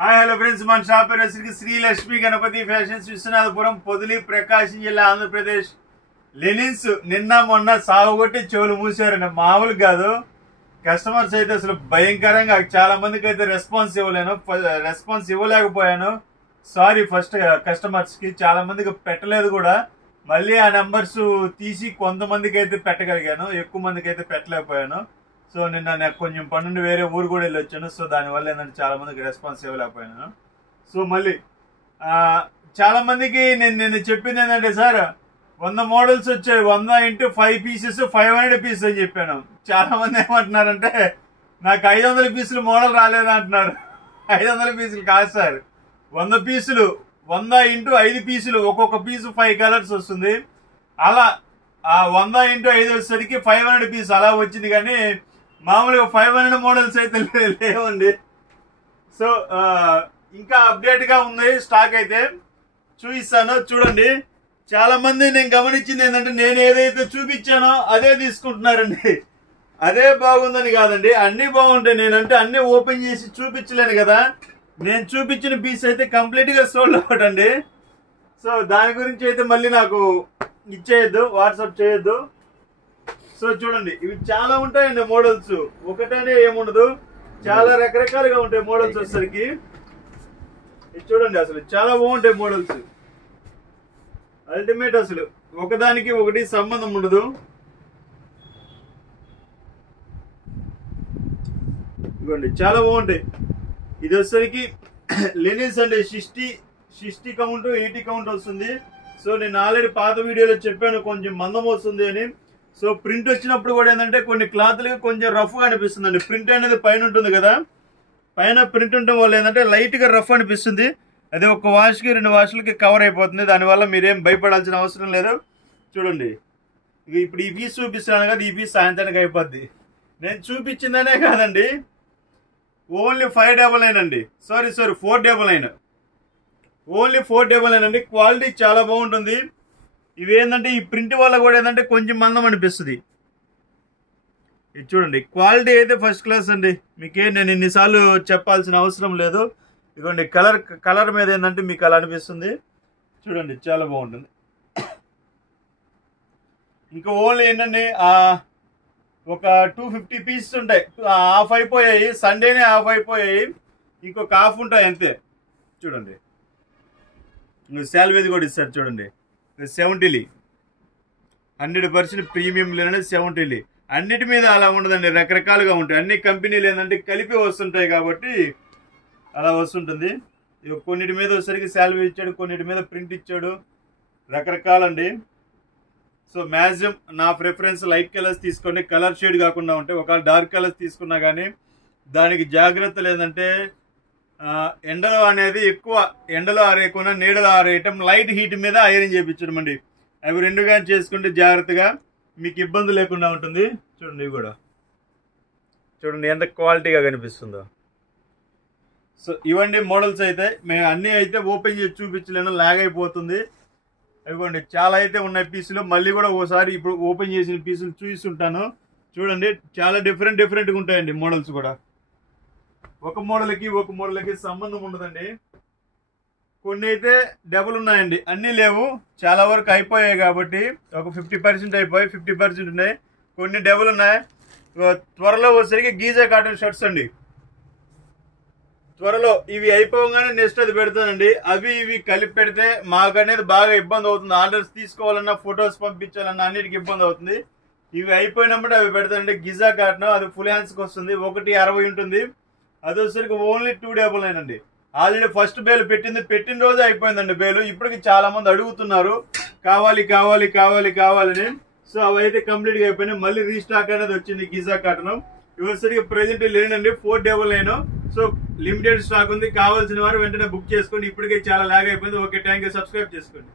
Hi hello friends, మన shop పేరు వచ్చేసరికి శ్రీ లక్ష్మీ గణపతి ఫ్యాషన్స్, విశ్వనాథపురం, పొదిలి, ప్రకాశం జిల్లా, ఆంధ్రప్రదేశ్. లెనిన్స్ నిన్న మొన్న సాగుగొట్టి చెవులు మూసారండి, మామూలు కాదు. కస్టమర్స్ అయితే అసలు భయంకరంగా, చాలా మందికి అయితే రెస్పాన్స్ ఇవ్వలేకపోయాను. సారీ ఫస్ట్ కస్టమర్స్ కి, చాలా మందికి పెట్టలేదు కూడా. మళ్ళీ ఆ నెంబర్స్ తీసి కొంతమందికి అయితే పెట్టగలిగాను, ఎక్కువ మందికి అయితే పెట్టలేకపోయాను. సో నిన్న నాకు కొంచెం పనుండి వేరే ఊరు కూడా వెళ్ళి వచ్చాను. సో దానివల్ల ఏంటంటే చాలా మందికి రెస్పాన్స్ ఇవ్వలేకపోయాను. సో మళ్ళీ చాలా మందికి నేను చెప్పింది ఏంటంటే, సార్ 100 మోడల్స్ వచ్చాయి, 100 × 5 పీసెస్ 500 పీసెస్ అని చెప్పాను. చాలా మంది ఏమంటున్నారంటే, నాకు 500 పీసులు మోడల్ రాలేదు అంటున్నారు. 500 పీసులు కాదు సార్, 100 పీసులు, 100 × 5 పీసులు, ఒక్కొక్క పీసు 5 కలర్స్ వస్తుంది. అలా 100 × 5 వచ్చేసరికి 500 పీస్ అలా వచ్చింది. కానీ మామూలుగా 500 మోడల్స్ అయితే లేవండి. సో ఇంకా అప్డేట్ గా ఉంది స్టాక్, అయితే చూపిస్తాను చూడండి. చాలా మంది నేను గమనించింది ఏంటంటే, నేను ఏదైతే చూపించానో అదే తీసుకుంటున్నారండి. అదే బాగుందని కాదండి, అన్ని బాగుంటాయి. నేనంటే అన్ని ఓపెన్ చేసి చూపించలేను కదా. నేను చూపించిన పీస్ అయితే కంప్లీట్ గా సోల్డ్ అవుట్ అండి. సో దాని గురించి అయితే మళ్ళీ నాకు ఇచ్చేయద్దు, వాట్సాప్ చేయొద్దు. సో చూడండి, ఇవి చాలా ఉంటాయండి మోడల్స్, ఒకటనే ఏముండదు, చాలా రకరకాలుగా ఉంటాయి మోడల్స్ వచ్చేసరికి. ఇది చూడండి, అసలు చాలా బాగుంటాయి మోడల్స్, అల్టిమేట్. అసలు ఒకదానికి ఒకటి సంబంధం ఉండదు. ఇదిగోండి, చాలా బాగుంటాయి. ఇది వచ్చేసరికి లెనిన్స్ అండి, 60 కౌంట్ 80 కౌంట్ వస్తుంది. సో నేను ఆల్రెడీ పాత వీడియోలో చెప్పాను కొంచెం మందం వస్తుంది అని. సో ప్రింట్ వచ్చినప్పుడు కూడా ఏంటంటే, కొన్ని క్లాత్లకి కొంచెం రఫ్ గా అనిపిస్తుంది అండి. ప్రింట్ అనేది పైన ఉంటుంది కదా, పైన ప్రింట్ ఉండటం వల్ల ఏంటంటే లైట్ గా రఫ్ అనిపిస్తుంది. అదే ఒక వాష్ కి 2 వాష్లకి కవర్ అయిపోతుంది. దానివల్ల మీరేం భయపడాల్సిన అవసరం లేదు. చూడండి, ఇప్పుడు ఈ పీస్ చూపిస్తున్నాను కదా, ఈ పీస్ సాయంత్రానికి అయిపోద్ది. నేను చూపించిందనే కాదండి, ఓన్లీ 599 అండి. సారీ 499, ఓన్లీ 499 అండి. క్వాలిటీ చాలా బాగుంటుంది. ఇవి ఏంటంటే, ఈ ప్రింట్ వల్ల కూడా ఏంటంటే కొంచెం మందం అనిపిస్తుంది. ఇది చూడండి, క్వాలిటీ అయితే ఫస్ట్ క్లాస్ అండి. మీకే నేను ఇన్నిసార్లు చెప్పాల్సిన అవసరం లేదు. ఇదిగోండి, కలర్ మీద ఏంటంటే మీకు అలా అనిపిస్తుంది. చూడండి, చాలా బాగుంటుంది. ఇంకా ఓన్లీ ఏంటంటే ఒక 250 పీసెస్ ఉంటాయి, హాఫ్ అయిపోయాయి. సండేనే హాఫ్ అయిపోయాయి, ఇంకొక హాఫ్ ఉంటాయి అంతే. చూడండి, శాల్వేది కూడా ఇస్తారు. చూడండి, 70 100% ప్రీమియం లేనంటే 70. అన్నిటి మీద అలా ఉండదండి, రకరకాలుగా ఉంటాయి. అన్ని కంపెనీలు ఏంటంటే కలిపి వస్తుంటాయి కాబట్టి అలా వస్తుంటుంది. కొన్నిటి మీద వచ్చేసరికి శాల్వీ ఇచ్చాడు, కొన్నిటి మీద ప్రింట్ ఇచ్చాడు, రకరకాలండి. సో మ్యాక్సిమం నా ప్రిఫరెన్స్ లైట్ కలర్స్ తీసుకోండి, కలర్ షేడ్ కాకుండా ఉంటాయి. ఒకవేళ డార్క్ కలర్స్ తీసుకున్నా కానీ దానికి జాగ్రత్తలు ఏంటంటే, ఎండలో అనేది ఎక్కువ ఎండలో ఆరేయకుండా నీడలో ఆరేయటం, లైట్ హీట్ మీద ఐరన్ చేయించడం అండి. అవి 2 కానీ చేసుకుంటే జాగ్రత్తగా మీకు ఇబ్బంది లేకుండా ఉంటుంది. చూడండి, ఇవి కూడా చూడండి ఎంత క్వాలిటీగా కనిపిస్తుందో. సో ఇవ్వండి మోడల్స్ అయితే. మేము అన్నీ అయితే ఓపెన్ చేసి చూపించలేను, లాగ్ అయిపోతుంది. ఇవ్వండి, చాలా అయితే ఉన్నాయి పీసులు. మళ్ళీ కూడా ఒకసారి ఇప్పుడు ఓపెన్ చేసిన పీసులు చూపిస్తుంటాను. చూడండి, చాలా డిఫరెంట్గా ఉంటాయండి మోడల్స్ కూడా. ఒక మోడల్కి సంబంధం ఉండదండి. కొన్ని అయితే డబుల్ ఉన్నాయండి, అన్నీ లేవు. చాలా వరకు అయిపోయాయి కాబట్టి ఒక 50% అయిపోయి 50% ఉన్నాయి. కొన్ని డబుల్ ఉన్నాయి. త్వరలో వచ్చేసరికి గీజా కాటన్ షర్ట్స్ అండి. త్వరలో ఇవి అయిపోగానే నెక్స్ట్ అది పెడతానండి. అవి ఇవి కలిపి పెడితే మాకు అనేది బాగా ఇబ్బంది అవుతుంది. ఆర్డర్స్ తీసుకోవాలన్నా, ఫొటోస్ పంపించాలన్నా అన్నిటికీ ఇబ్బంది అవుతుంది. ఇవి అయిపోయినప్పుడు అవి పెడతానండి. గిజా కాటన్, అది ఫుల్ హ్యాండ్స్కి వస్తుంది. 160 ఉంటుంది. అది వచ్చేసరికి ఓన్లీ 299 అండి. ఆల్రెడీ ఫస్ట్ బేల్ పెట్టిన రోజే అయిపోయిందండి బేలు. ఇప్పటికి చాలా మంది అడుగుతున్నారు కావాలని. సో అవి అయితే కంప్లీట్ గా అయిపోయినాయి. మళ్ళీ రీస్టాక్ అనేది వచ్చింది గిజా కాటన్. ఇవసరికి ప్రెజెంట్ లేనండి, 499. సో లిమిటెడ్ స్టాక్ ఉంది, కావాల్సిన వారు వెంటనే బుక్ చేసుకోండి. ఇప్పటికే చాలా లాగ్ అయిపోయింది. Okay, thank you. సబ్స్క్రైబ్ చేసుకోండి.